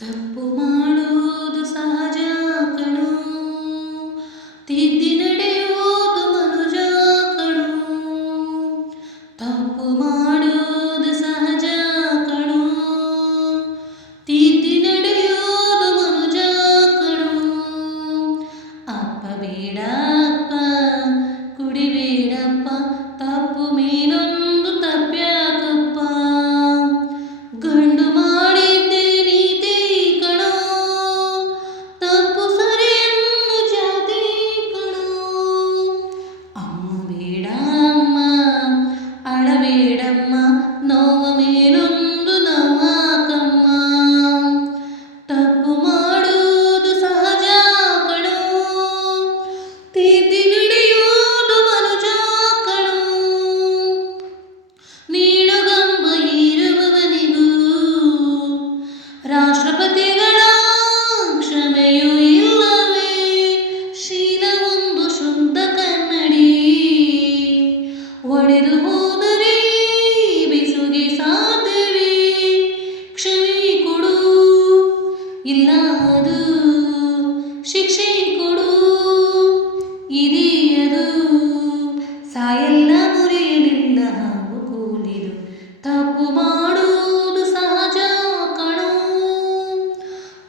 ತಪ್ಪು ಮಾಡುವುದು ಸಹಜ ಕಣೋ, ತಿದ್ದಿ ನಡೆಯುವುದು ಮನುಜ ಕಣೋ. ತಪ್ಪು ಮಾಡುವುದು ಸಹಜ ಕಣೋ, ತಿದ್ದಿ ನಡೆಯುವುದು ಮನುಜ ಕಣೋ. ಅಪ್ಪ ಬೇಡಪ್ಪ ಕುಡಿಬೇಡಪ್ಪ, ತಪ್ಪು ಮೇಲೊಂದು ತಪ್ಪ್ಯಾಕಪ್ಪ. ಗಂಡು ಮಾಡಿದ್ದೆ ನೀತಿ ಕಣೋ, ತಪ್ಪು ಸರಿಯನ್ನು ಜಾತಿ ಕಣೋ. ಅಮ್ಮ ಬೇಡಮ್ಮ ಅಳಬೇಡಮ್ಮ, ನೋವ ಮೇಲೊಂದು ನವಾಕಮ್ಮ. ತಪ್ಪು ಮಾಡುವುದು ಸಹಜ ಕಣೋ, ತಿದ್ದಿ ನಡೆಯುವುದು ಮನುಜ ಕಣೋ. ನೀಡುಗಂಬ ಇರುವವನಿಗೂ ರಾಷ್ಟ್ರಪತಿಗಳ ಕ್ಷಮೆಯೂ ಇಲ್ಲವೇ? ಶೀಲ ಒಂದು ಶುದ್ಧ ಕನ್ನಡಿ, ಒಡೆದು ಹೋದರೆ ಬೆಸುಗೆ ಸಾಧ್ಯವೇ? ಕ್ಷಮೆ ಕೊಡು, ಇಲ್ಲ ಅದು ಶಿಕ್ಷೆ ಕೊಡು, ಇದೆಯದು ಸಾಯಲ್ಲ ಮುರಿಯಲಿಲ್ಲ ಹಾವು ಕೂಲಿದು. ತಪ್ಪು ಮಾಡುವುದು ಸಹಜ ಕಣೋ,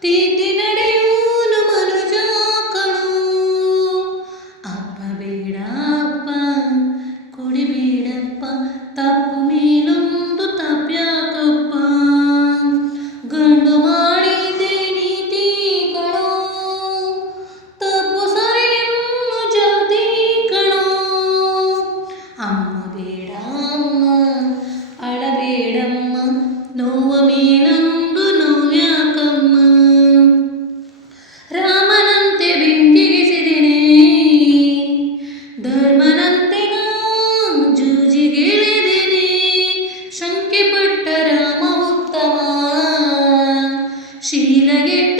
ತಿದ್ದಿ ನಡೆಯುವುದು ಮನುಜ ಕಣೋ. ಅಪ್ಪ ಬೇಡಪ್ಪ ಕುಡಿಬೇಡಪ್ಪ, ತಪ್ಪು ಮೇಲೊಂದು ತಪ್ಪ್ಯಾಕಪ್ಪ. ಗಂಡು ಮಾಡಿದ್ದೆ ನೀತಿ ಕಣೋ, ತಪ್ಪು ಸರಿಯನ್ನು ಜಾತಿ ಕಣೋ. ಅಮ್ಮ ಬೇಡಮ್ಮ ಅಳಬೇಡಮ್ಮ, ನೋವ ಮೇಲೊಂದು ನೋವ್ಯಾಕಮ್ಮ. ರಾಮನಂತೆ ಬೆಂಕಿಗೆ ಸೆದೆನೆ, ಧರ್ಮನಂತೆ ನಾ ಜೂಜಿಗಿಳಿದೆನೆ. ಶಂಕೆ ಪಟ್ಟ ರಾಮ ಉತ್ತಮ, ಶೀಲಗೆಟ್ಟ